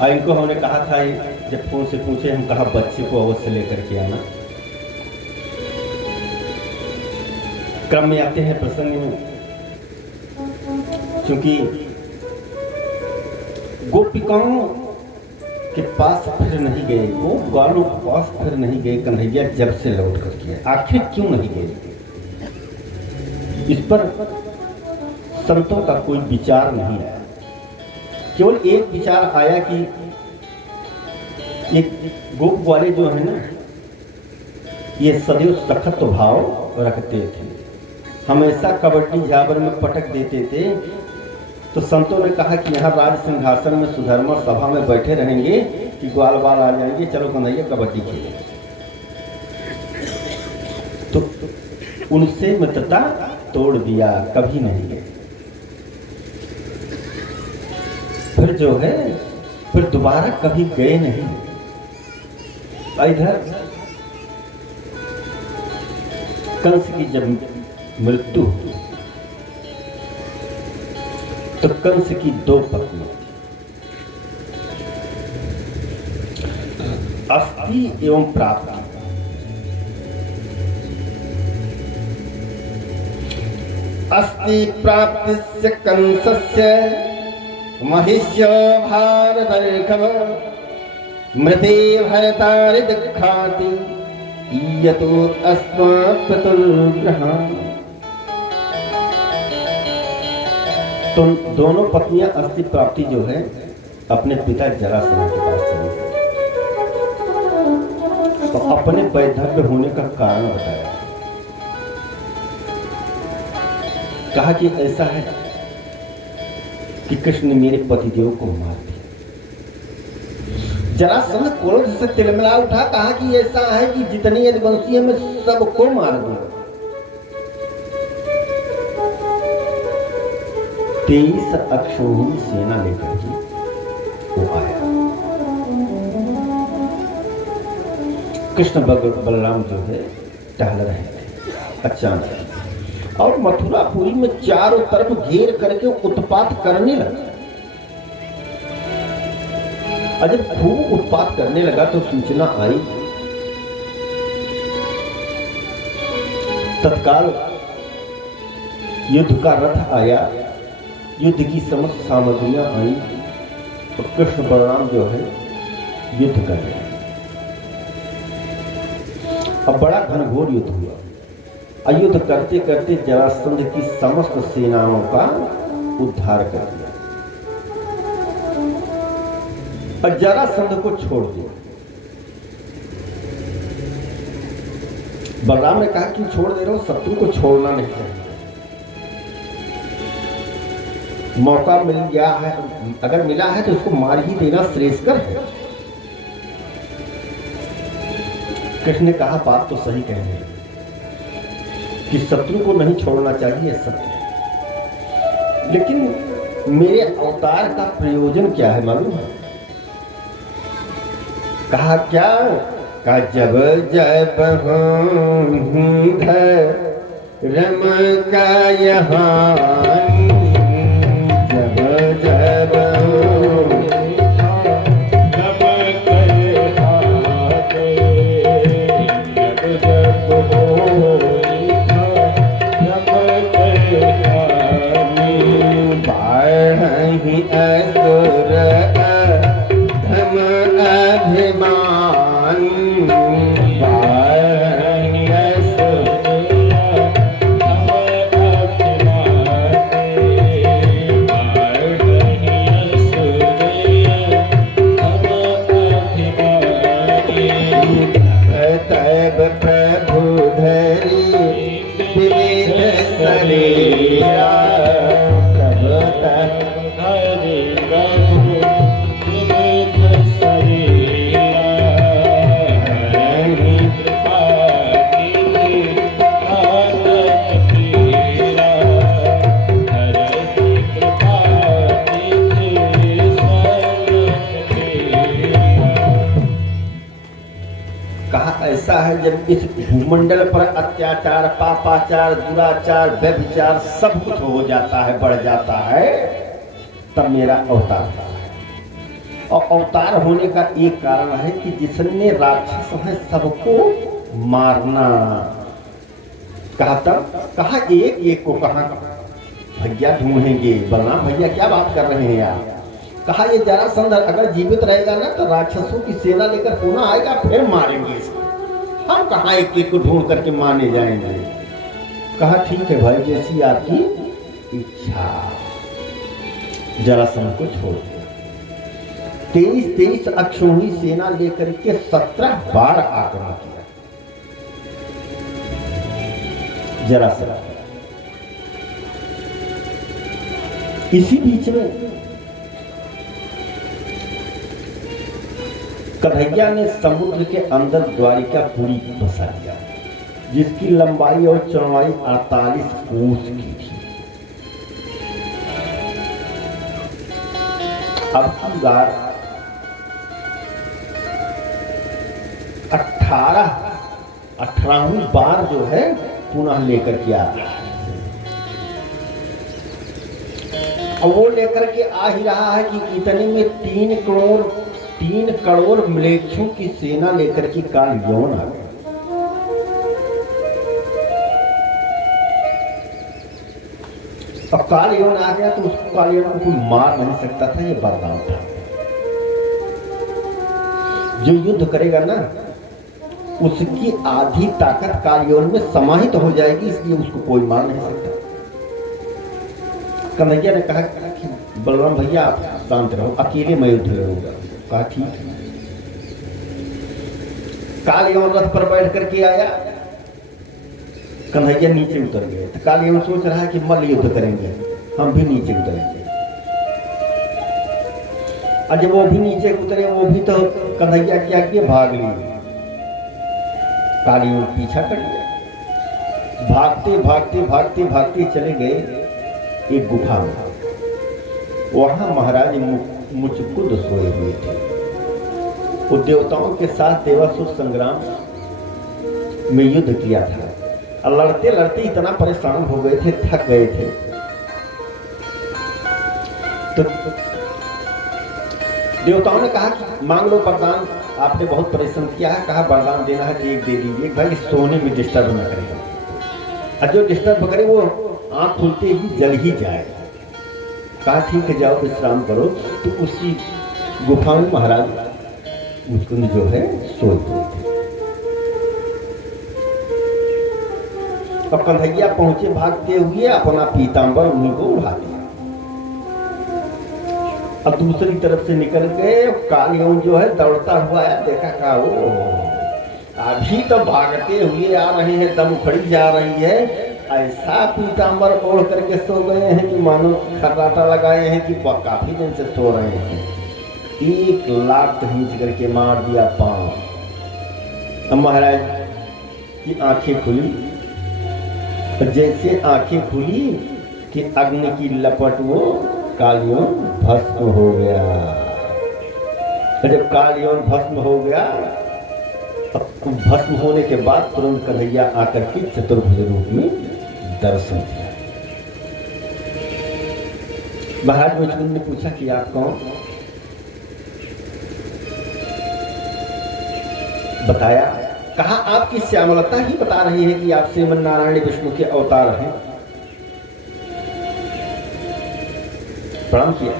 और इनको हमने कहा था, जब फोन से पूछे, हम कहा बच्चे को अवश्य लेकर के आना। क्रम में आते हैं प्रसंग में, क्योंकि गोपिकाओं के पास फिर नहीं गए, वो ग्वालों के पास फिर नहीं गए कन्हैया जब से लौट कर किया। आखिर क्यों नहीं गए? इस पर संतों का कोई विचार नहीं आया। केवल एक विचार आया कि ये गोप वाले जो है ना, ये सदैव सखत भाव रखते थे, हमेशा कबड्डी झाबर में पटक देते थे। तो संतों ने कहा कि यहाँ राज सिंहासन में सुधर्मा सभा में बैठे रहेंगे कि ग्वाल बाल आ जाएंगे, चलो कन्हैया कबड्डी खेलें। तो उनसे मित्रता तोड़ दिया, कभी नहीं गए। फिर जो है, फिर दोबारा कभी गए नहीं। इधर कंस की जब मृत्यु हुई तो कंस की 2 पत्नी थी, अस्थि एवं प्राप्ति। अस्थि प्राप्तिस्य कंसस्य महिष्य भारतर्षभ मृते भरतारि दुःखाति ईयतो अस्मात् पितुर्गृहान्। तो दोनों पत्नियां अस्थि प्राप्ति जो है अपने पिता जरासंध के पास चली गई, तो अपने वैधव्य होने का कारण बताया। कहा कि ऐसा है कि कृष्ण ने मेरे पतिदेव को मार दिया। जरासंध क्रोध से तिलमिला उठा, कहा कि ऐसा है कि जितनी यदुवंशी है मैं सबको मार दूंगा। 23 अक्षौहिणी सेना लेकर के वो आया। कृष्ण बलराम जो है टहल रहे थे, अचानक और मथुरापुरी में चारों तरफ घेर करके उत्पात करने लगा। जब खूब उत्पात करने लगा तो सूचना आई, तत्काल युद्ध का रथ आया, युद्ध की समस्त सामग्रियां आई और कृष्ण बलराम जो है युद्ध कर रहे हैं। अब बड़ा घनघोर युद्ध हुआ। युद्ध करते करते जरासंध की समस्त सेनाओं का उद्धार कर दिया और जरासंध को छोड़ दिया। बलराम ने कहा कि छोड़ दे रहा हूं, शत्रु को छोड़ना नहीं चाहिए। मौका मिल गया है, अगर मिला है तो उसको मार ही देना श्रेयस्कर है। कृष्ण ने कहा बात तो सही कह रहे हैं कि शत्रु को नहीं छोड़ना चाहिए, सत्य है, लेकिन मेरे अवतार का प्रयोजन क्या है मालूम है? कहा क्या? कहा जब जब रम का यहाँ जब इस भूमंडल पर अत्याचार, पापाचार, दुराचार, व्यभिचार सब कुछ हो जाता है, बढ़ जाता है, तब मेरा अवतार था। और अवतार होने का एक कारण है कि जिसने राक्षस है सबको मारना। कहा कहा एक एक को कहा भैया ढूंढेंगे। बलराम भैया क्या बात कर रहे हैं यार। कहा ये जरासंध अगर जीवित रहेगा ना तो राक्षसों की सेना लेकर पुनः आएगा, फिर मारेंगे इसको। हम कहाँ एक एक को ढूंढ करके मारने जाएंगे। कहा ठीक है भाई, जैसी आपकी इच्छा। जरासंध को छोड़ दिया। 23 अक्षौहिणी सेना लेकर के 17 बार आक्रमण किया जरासंध। इसी बीच में कन्हैया ने समुद्र के अंदर द्वारिकापुरी बसा लिया, जिसकी लंबाई और चौड़ाई 48 कोस की थी। अब की बार 18वीं बार जो है पुनः लेकर के आता है। और वो लेकर के आ ही रहा है कि इतने में 3 करोड़ म्लेच्छों की सेना लेकर के काल यौन आ गया। अब काल यौन आ गया तो उसको काल यौन को कोई मार नहीं सकता था, ये वरदान था। जो युद्ध करेगा ना उसकी आधी ताकत काल यौन में समाहित हो जाएगी, इसलिए उसको कोई मार नहीं सकता। कन्हैया ने कहा कि बलराम भैया आप शांत रहो, अकेले मैं युद्ध लड़ूंगा। कहा ठीक है। काल यौन रथ पर बैठ करके आया, कन्हैया नीचे उतर गए। तो काल यौन सोच रहा है कि मल्ल युद्ध करेंगे, हम भी नीचे उतरेंगे। और जब वो भी नीचे उतरे, वो भी तो कन्हैया क्या किए, भाग लिए। काल यौन पीछा कर लिया। भागते भागते भागते भागते चले गए एक गुफा में। वहां महाराज मुचकुंद सोए हुए थे। वो देवताओं के साथ देवासुर संग्राम में युद्ध किया था और लड़ते लड़ते इतना परेशान हो गए थे, थक गए थे। तो देवताओं ने कहा कि मांग लो वरदान, आपने बहुत परिश्रम किया है। कहा वरदान देना है तो एक दे दीजिए भाई, सोने में डिस्टर्ब न करेगा। और जो डिस्टर्ब करे वो आंख खुलते ही जल ही जाए। कहा ठीक है, जाओ विश्राम करो। तो उसी गुफा में महाराज मुचकुंद जो है सोए हुए थे। अब कन्हैया पहुंचे भागते हुए, अपना पीतांबर उन्हीं को उड़ा दिया। अब दूसरी तरफ से निकल गए। काल यौन जो है दौड़ता हुआ आया, देखा का वो अभी तो भागते हुए आ रहे हैं, दम उखड़ी जा रही है। ऐसा पीतांबर ओढ़ करके सो गए हैं कि मानो खर्राटा लगाए हैं कि काफी दिन से सो रहे हैं। एक लात खींच करके मार दिया पांव। महाराज की आंखें खुली। जैसे आंखें खुली कि अग्नि की लपट वो काल यौन भस्म हो गया। जब काल यौन भस्म हो गया, भस्म होने के बाद तुरंत कन्हैया आकर के चतुर्भुज रूप में दर्शन दिया। महाराज मुचकुंद ने पूछा कि आप कौन? बताया। कहा आपकी श्यामलता ही बता रही है कि आप श्रीमन नारायण विष्णु के अवतार हैं। प्रणाम किया।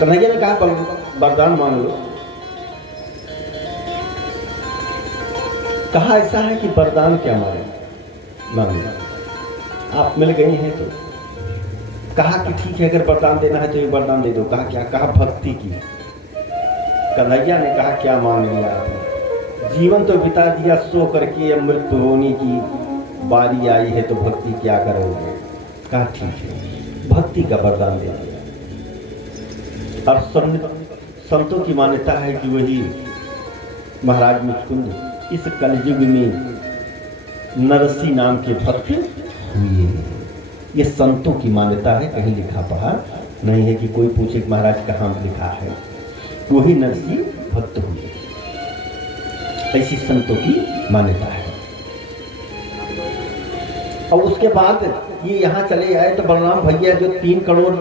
कन्हैया ने कहा वरदान मांग लो। कहा ऐसा है कि वरदान क्या मांगे? आप मिल गई हैं तो कहा कि ठीक है, अगर वरदान देना है तो ये वरदान दे दो। कहा क्या? कहा भक्ति की। कन्हैया ने कहा क्या मांग लिया आपने? जीवन तो बिता दिया सो करके, अब मृत्यु होने की बारी आई है तो भक्ति क्या करोगे? कहा ठीक है, भक्ति का वरदान दे दिया। और संतों की मान्यता है कि वही महाराज मुचकुंद इस कलयुग में नरसी नाम के भक्त हुए। ये संतों की मान्यता है, कहीं लिखा पढ़ा नहीं है कि कोई पूछे कि महाराज कहाँ लिखा है। वही नरसी भक्त हुए, ऐसी संतों की मान्यता है। और उसके बाद ये यहाँ चले आए तो बलराम भैया जो 3 करोड़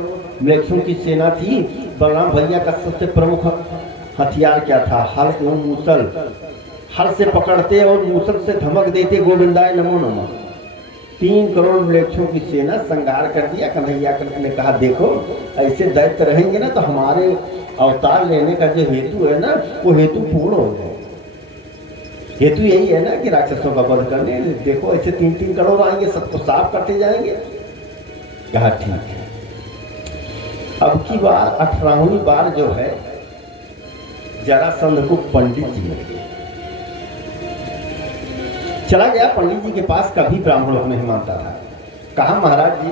म्लेच्छों की सेना थी बलराम भैया का सबसे प्रमुख हथियार क्या था? हल एवं मूसल। हल से पकड़ते और मूसल से धमक देते, गोविंदाय नमो नमः। 3 करोड़ म्लेच्छों की सेना संहार कर दिया। कन्हैया ने कहा देखो ऐसे दैत्य रहेंगे ना तो हमारे अवतार लेने का जो हेतु है ना वो हेतु पूर्ण हो जाए। हेतु यही है ना कि राक्षसों का वध करने। देखो ऐसे 3-3 करोड़ आएंगे, सबको साफ करते जाएंगे। कहा ठीक है। अब की बार 18वीं बार जो है जरासंध को पंडित जी मिले। चला गया पंडित जी के पास, कभी ब्राह्मणों को नहीं मानता था। कहा महाराज जी,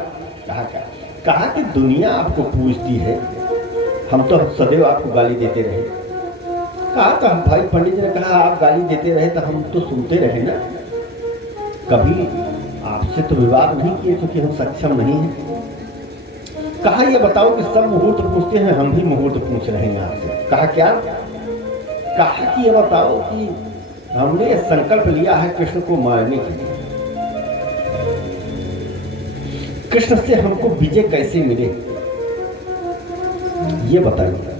कहा कि दुनिया आपको पूछती है, हम तो सदैव आपको गाली देते रहे। कहा तो भाई पंडित जी ने कहा आप गाली देते रहे तो हम तो सुनते रहे ना, कभी आपसे तो विवाद नहीं किए क्योंकि हम सक्षम नहीं हैं। कहा ये बताओ कि सब मुहूर्त पूछते हैं, हम भी मुहूर्त पूछ रहे हैं आपसे। कहा क्या? कहा कि ये बताओ कि हमने ये संकल्प लिया है कृष्ण को मारने के लिए, कृष्ण से हमको विजय कैसे मिले ये बताइए।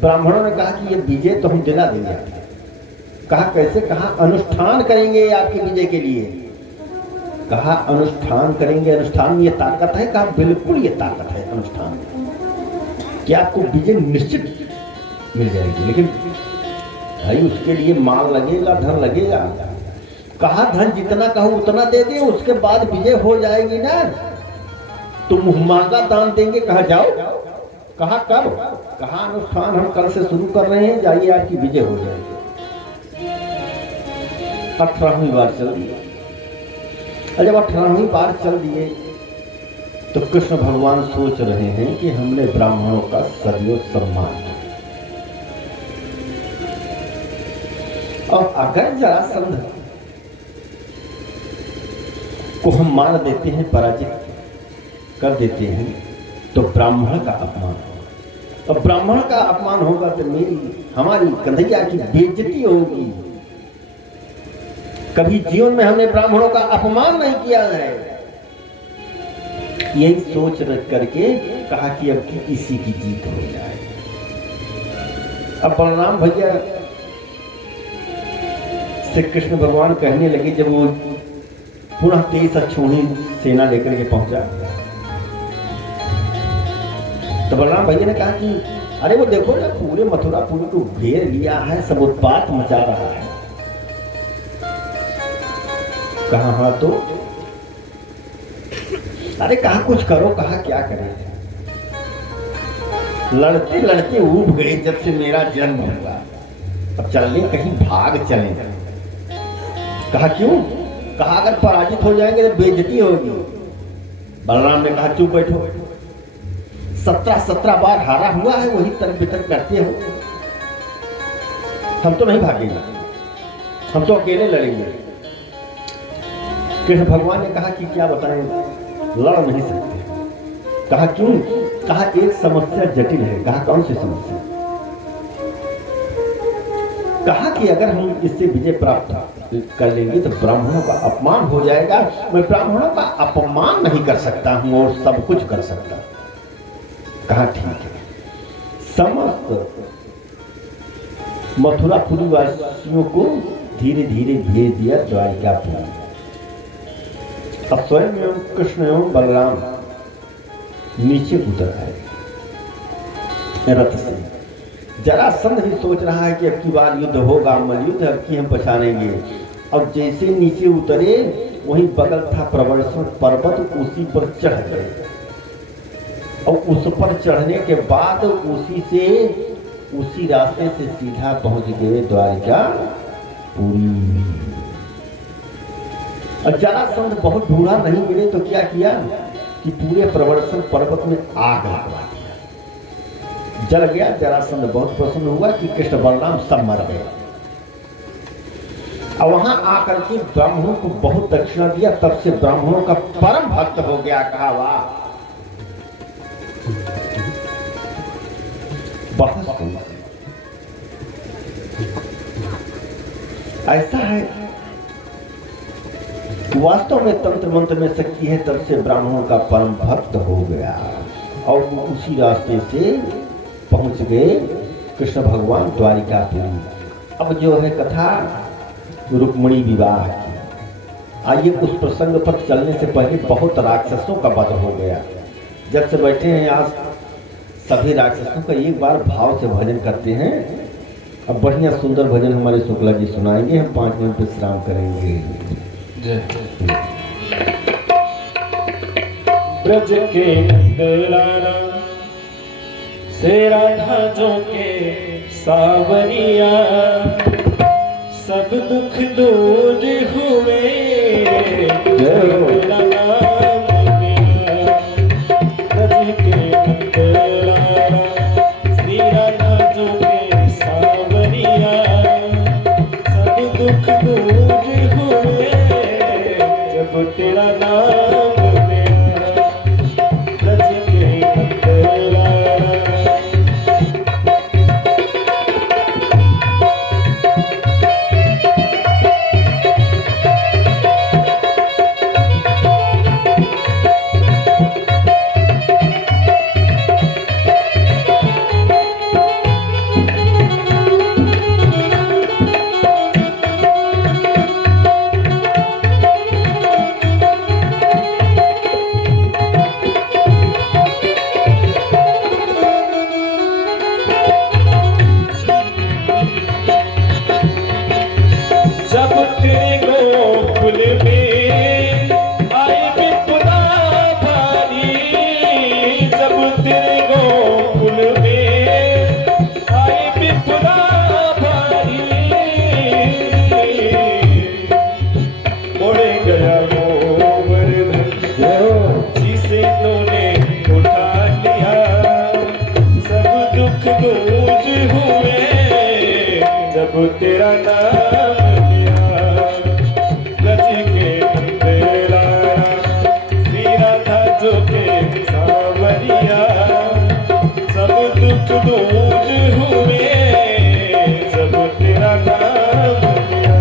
ब्राह्मणों ने कहा कि ये विजय तो हम दिला देंगे। कहा कैसे? कहा अनुष्ठान करेंगे आपके विजय के लिए। कहा अनुष्ठान करेंगे, अनुष्ठान में ये ताकत है? कहा बिल्कुल ये ताकत है अनुष्ठान में कि आपको विजय निश्चित मिल जाएगी, लेकिन भाई उसके लिए माल लगेगा, धन लगेगा। कहा धन जितना कहो उतना दे दे, उसके बाद विजय हो जाएगी ना तो मुंह मांगा दान देंगे। कहा जाओ। कहा कब? कहा अनुष्ठान हम कल से शुरू कर रहे हैं, जाइए आपकी विजय हो जाएगी। 18वीं बार चल दिए। और जब 18वीं बार चल दिए तो कृष्ण भगवान सोच रहे हैं कि हमने ब्राह्मणों का सदैव सम्मान किया, और अगर जरासंध को हम मार देते हैं, पराजित कर देते हैं तो ब्राह्मण का अपमान होगा। और ब्राह्मण का अपमान होगा तो हमारी कन्हैया की बेइज्जती होगी। कभी जीवन में हमने ब्राह्मणों का अपमान नहीं किया है। यही सोच रख करके कहा कि अब इसी की जीत हो जाए। अब बलराम भैया से कृष्ण भगवान कहने लगे, जब वो पुनः 23 अक्षौहिणी सेना लेकर के पहुंचा तो बलराम भैया ने कहा कि अरे वो देखो ना पूरे मथुरापुर को घेर लिया है, सब उत्पात मचा रहा है। कहा हाँ तो? अरे कहा कुछ करो। कहा क्या करें? लड़ते लड़ते ऊब गए जब से मेरा जन्म हुआ, अब चलने कहीं भाग चलें। कहा क्यों? कहा अगर पराजित हो जाएंगे तो बेइज्जती होगी। बलराम ने कहा चुप बैठो, 17 बार हारा हुआ है, वही तर्क वितर्क करते हो। हम तो नहीं भागेंगे, हम तो अकेले लड़ेंगे। कृष्ण भगवान ने कहा कि क्या बताएं, लड़ नहीं सकते। कहा क्यों? कहा एक समस्या जटिल है। कहा कौन सी समस्या? कहा कि अगर हम इससे विजय प्राप्त कर लेंगे तो ब्राह्मणों का अपमान हो जाएगा। मैं ब्राह्मणों का अपमान नहीं कर सकता हूं और सब कुछ कर सकता। कहा ठीक है। समस्त मथुरापुरी वासियों को धीरे धीरे भेज दिया द्वारिकापुर। अब स्वयं एवं कृष्ण एवं बलराम नीचे उतर आए रथ से। जरासंध भी सोच रहा है कि अब की बार युद्ध होगा, मलयुद्ध, अब की हम पहचानेंगे। अब जैसे नीचे उतरे वहीं बगल था प्रवर्षण पर्वत, उसी पर चढ़ गए। और उस पर चढ़ने के बाद उसी रास्ते से सीधा पहुंच गए द्वारिकापुरी। और जरासंध बहुत ढूंढा, नहीं मिले तो क्या किया कि पूरे प्रवर्षण पर्वत में आग लगवा दिया, जल गया। जरासंध बहुत प्रसन्न हुआ कि कृष्ण बलराम सब मर गए। और वहां आकर के ब्राह्मणों को बहुत दक्षिणा दिया, तब से ब्राह्मणों का परम भक्त हो गया। कहा वाह बहुत सुंदर। ऐसा है वास्तव में तंत्र मंत्र में शक्ति है, तब से ब्राह्मणों का परम भक्त हो गया और वो उसी रास्ते से पहुंच गए कृष्ण भगवान द्वारिकापुरी। अब जो है कथा रुक्मिणी विवाह की। आइए उस प्रसंग पर चलने से पहले बहुत राक्षसों का वध हो गया। जब से बैठे हैं आज सभी राक्षसों का एक बार भाव से भजन करते हैं। अब बढ़िया सुंदर भजन हमारे शुक्ला जी सुनाएंगे, हम 5 मिनट विश्राम करेंगे। जय ब्रज के नंदलाला से राधा जो के सावरिया, सब दुख दूर हुए तेरा नाम लिया। ब्रज के नंदलाला श्री राधा जो के सावरिया, सब दुख दूर हुए जब तेरा नाम लिया। ब्रज के नंदलाला तेरा नाम लिया। ब्रज के नंदलाला श्री राधा जो के सावरिया, सब दुख दूर हुए जब तेरा नाम लिया।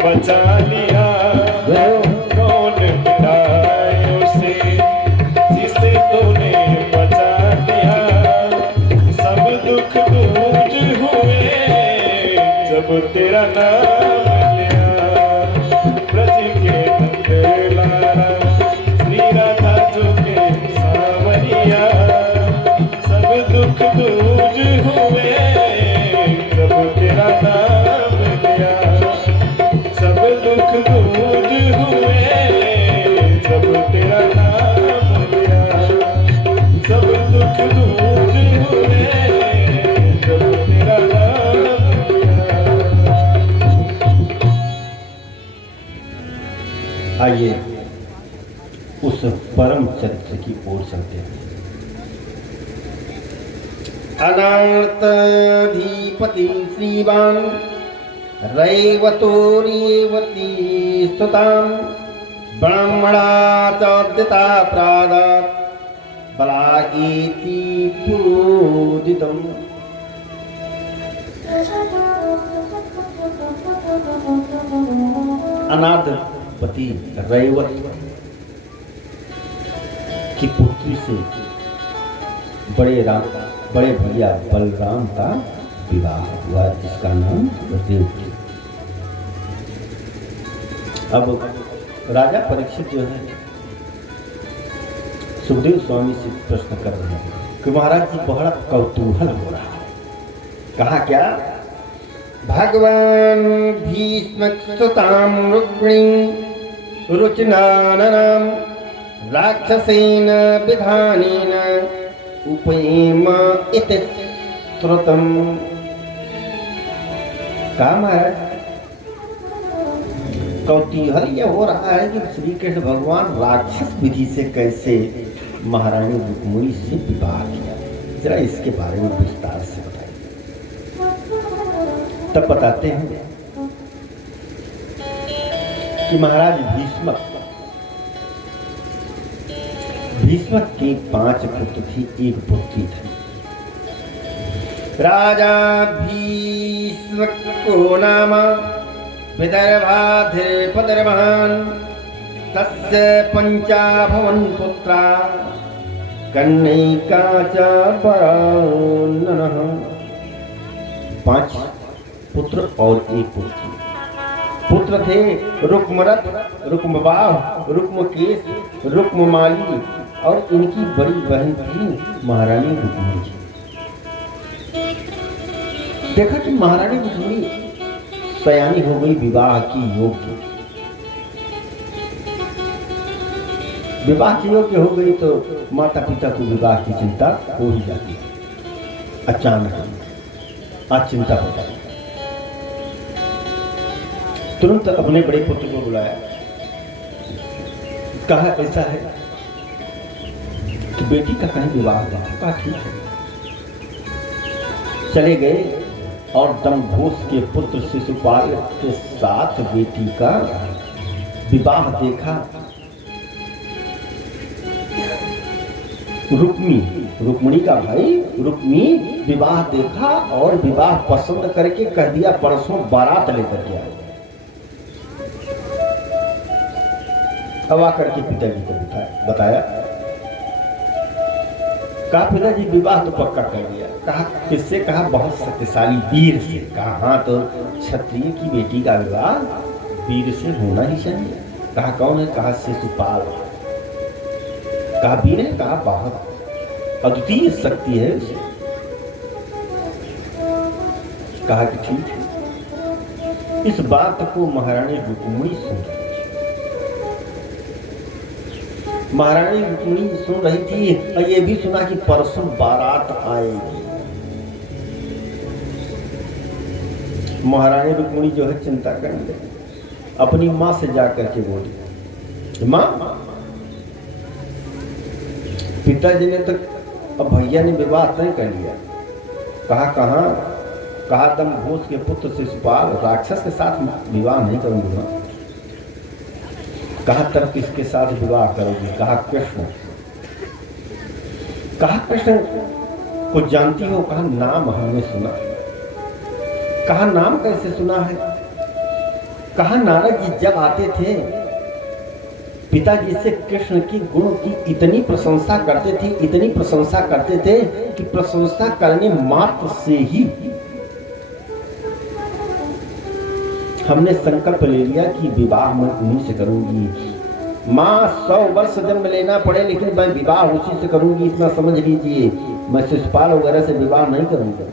बचा लिया कौन मिटाए उसे जिसे तूने बचा लिया। सब दुख दूर हुए जब तेरा नाम लिया। ब्रज के नंदलाला श्री राधा जो के सावरिया, सब दुख दूर हुए जब तेरा नाम लिया। सब दुख दूर हुए जब तेरा नाम लिया। सब दुख दूर हुए जब तेरा नाम लिया। आइए उस परम चरित्र की ओर चलते हैं। अनंताधिपति श्रीवान रैवतो रेवती स्तुतां ब्रह्मणा चोदिता प्रादात् बलागेति पूजितम्। अनादपति रैवत की पुत्री से बड़े भैया बलराम का विवाह हुआ, जिसका नाम रेवती। अब राजा परीक्षित जो है सुखदेव स्वामी से प्रश्न कर रहे हैं कि महाराज जी बड़ा कौतूहल हो रहा है। कहा क्या? भगवान भीष्म सुताम रुक्मिणी रुचिनाननाम राक्षसेन विधानेन उपयेम इति श्रुतम। कहा महाराज कौतूहल यह हो रहा है कि श्री कृष्ण भगवान राक्षस विधि से कैसे महारानी रुक्मिणी से विवाह किया, जरा इसके बारे में विस्तार से बताइए। तब बताते हैं कि महाराज भीष्म के 5 पुत्र थी, 1 पुत्री थी। राजा भीष्म को नाम विदर्भाधिपतिर्महान् तस्य पंचाभवन पुत्रा कन्यका च पराननः। 5 पुत्र और 1 पुत्री। पुत्र थे रुक्मरथ, रुक्मबाह, रुक्मकेश, रुक्ममाली और इनकी बड़ी बहन थी महारानी रुक्मिणी जी। देखा कि महारानी रुक्मिणी सयानी हो गई, विवाह की योग्य, विवाह की योग्य हो गई तो माता पिता को विवाह की चिंता हो ही जाती है। अचानक आज चिंता हो जाती है। तुरंत अपने बड़े पुत्र को बुलाया, कहा ऐसा है कि बेटी का कहीं विवाह हुआ। कहा ठीक है। चले गए और दमघोष के पुत्र शिशुपाल के साथ बेटी का विवाह देखा। रुक्मिणी का भाई रुक्मी विवाह देखा और विवाह पसंद करके कह दिया परसों बारात लेकर के आए। अब आकर के पिताजी को बताया। कहा पिताजी विवाह तो पक्का कर दिया। कहा किससे? कहा बहुत शक्तिशाली वीर से। कहा हाँ तो क्षत्रिय की बेटी का विवाह वीर से होना ही चाहिए। कहा कौन है? कहा शिशुपाल। कहा वीर है? कहा बहुत अद्वितीय शक्ति है उसे। कहा कि ठीक है। इस बात को महारानी रुक्मिणी सुन रही। महारानी रुक्मिणी सुन रही थी और ये भी सुना कि परसों बारात आएगी। महारानी रुक्मिणी जो है चिंता करने लगी। अपनी माँ से जाकर के बोली, माँ पिताजी ने तो अब भैया ने विवाह तय कर लिया। कहा कहाँ? कहा दमघोष के पुत्र शिशुपाल राक्षस के साथ विवाह नहीं करूंगा। कहा तब किसके साथ विवाह करोगी? कहा कृष्ण। कहा कृष्ण को जानती हो? कहा नाम हमने सुना। कहा नाम कैसे सुना है? कहा नारद जी जब आते थे पिताजी से कृष्ण की गुण की इतनी प्रशंसा करते थे, इतनी प्रशंसा करते थे कि प्रशंसा करने मात्र से ही हमने संकल्प ले लिया कि विवाह मैं उन्हीं से करूंगी। माँ 100 वर्ष जन्म लेना पड़े लेकिन मैं विवाह उसी से करूंगी, इतना समझ लीजिए। मैं शिशुपाल वगैरह से विवाह नहीं करूंगा।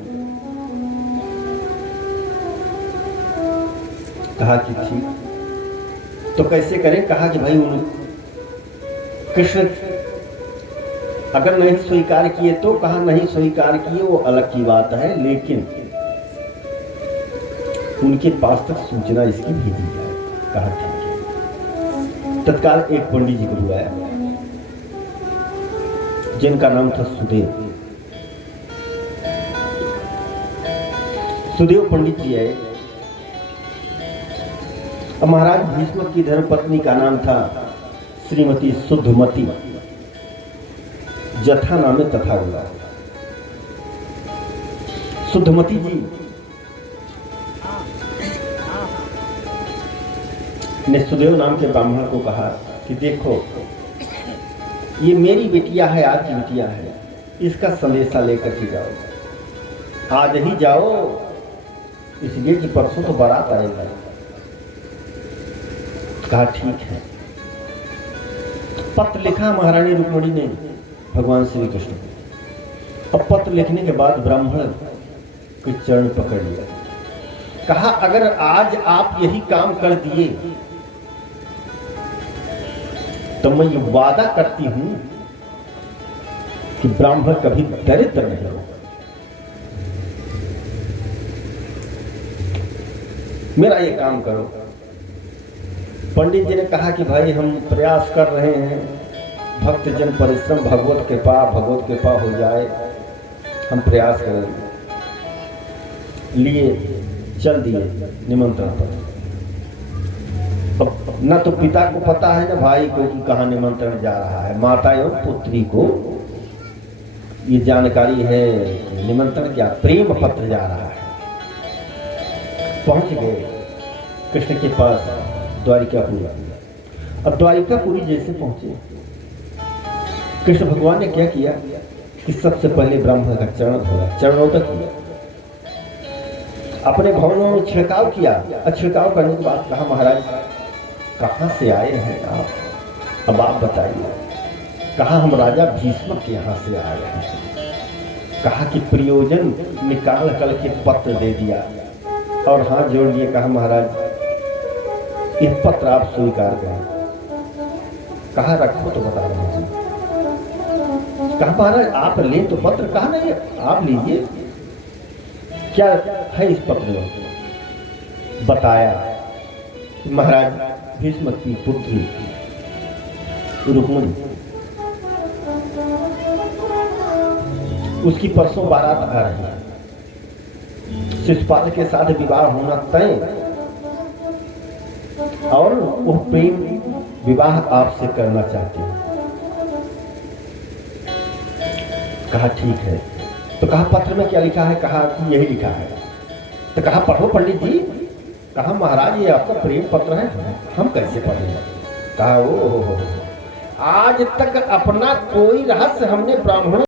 कहा कि ठीक तो कैसे करें? कहा कि भाई कृष्ण अगर नहीं स्वीकार किए तो। कहा नहीं स्वीकार किए वो अलग की बात है, लेकिन उनके पास तक सूचना इसकी भेजी जाए। कहा ठीक है। तत्काल एक पंडित जी को बुलाया जिनका नाम था सुदेव। सुदेव पंडित जी आए। महाराज भीष्म की धर्मपत्नी का नाम था श्रीमती शुद्धमती, जथा नाम में तथा हुआ। शुद्धमती जी ने सुदेव नाम के ब्राह्मण को कहा कि देखो ये मेरी बेटिया है, आपकी बेटिया है, इसका संदेशा लेकर के जाओ, आज ही जाओ, इसलिए कि परसों तो बारात आएगा। कहा ठीक है। पत्र लिखा महारानी रुक्मिणी ने भगवान श्री कृष्ण को, और पत्र लिखने के बाद ब्राह्मण के चरण पकड़ लिया। कहा अगर आज आप यही काम कर दिए तो मैं ये वादा करती हूं कि ब्राह्मण कभी दरिद्र नहीं होगा। मेरा ये काम करो। पंडित जी ने कहा कि भाई हम प्रयास कर रहे हैं, भक्तजन परिश्रम, भगवत कृपा हो जाए, हम प्रयास करेंगे। लिए चल दिए निमंत्रण पत्र। अब न तो पिता को पता है न भाई को कि कहाँ निमंत्रण जा रहा है। माता एवं पुत्री को ये जानकारी है कि निमंत्रण क्या, प्रेम पत्र जा रहा है। पहुंच गए कृष्ण के पास द्वारिकापुरी। अब द्वारिकापुरी जैसे पहुंचे, कृष्ण भगवान ने क्या किया कि सबसे पहले ब्राह्मण का चरण धोया, चरणोदक किया, अपने भवनों में छिड़काव किया। छिड़काव करने के बाद कहा महाराज कहाँ से आए हैं आप, अब आप बताइए। कहा हम राजा भीष्म के यहाँ से आए हैं। कहा कि प्रयोजन निकाल करके पत्र दे दिया और हाथ जोड़ लिए। कहा महाराज यह पत्र आप स्वीकार करें। कहा रखो तो बता रहा हूं। कहा महाराज आप ले तो पत्र। कहा नहीं आप लीजिए, क्या है इस पत्र में। बताया महाराज भीष्म की पुत्री रुक्मिणी, उसकी परसों बारात आ रही है, शिशुपाल के साथ विवाह होना तय, और वो प्रेम विवाह आपसे करना चाहती है। कहा ठीक है। तो कहा पत्र में क्या लिखा है। कहा कि यही लिखा है। तो कहा पढ़ो पंडित जी। कहा महाराज ये आपका प्रेम पत्र है, हम कैसे पढ़ेंगे। कहा ओ आज तक अपना कोई रहस्य हमने ब्राह्मणों